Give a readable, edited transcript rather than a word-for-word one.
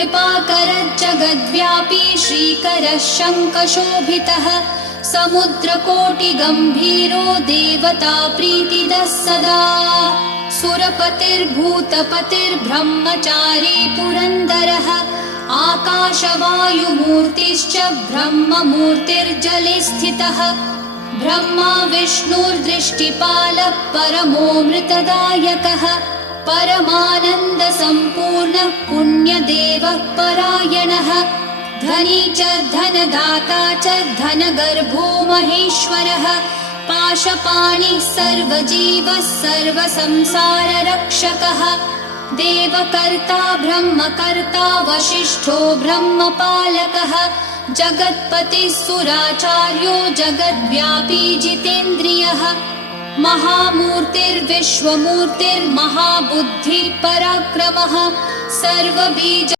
कृपाकरज्जगद्व्यापी श्रीकरः शङ्खशोभितः समुद्रकोटिगम्भीरो देवता प्रीतिदः सदा सुरपतिर्भूतपतिर्ब्रह्मचारी पुरन्दरः आकाशवायुमूर्तिश्च ब्रह्ममूर्तिर्जले स्थितः ब्रह्मा विष्णुर्दृष्टिपालः परमोऽमृतदायकः परमानन्दसम्पूर्णः पुण्यदेवः परायणः धनी च धनदाता च धनगर्भो महेश्वरः पाशपाणिः सर्वजीवः सर्वसंसाररक्षकः देवकर्ता ब्रह्मकर्ता वसिष्ठो ब्रह्मपालकः जगत्पतिः सुराचार्यो जगद्व्यापी जितेन्द्रियः महामूर्तिर्विश्वमूर्तिर्महाबुद्धिः पराक्रमः सर्वबीज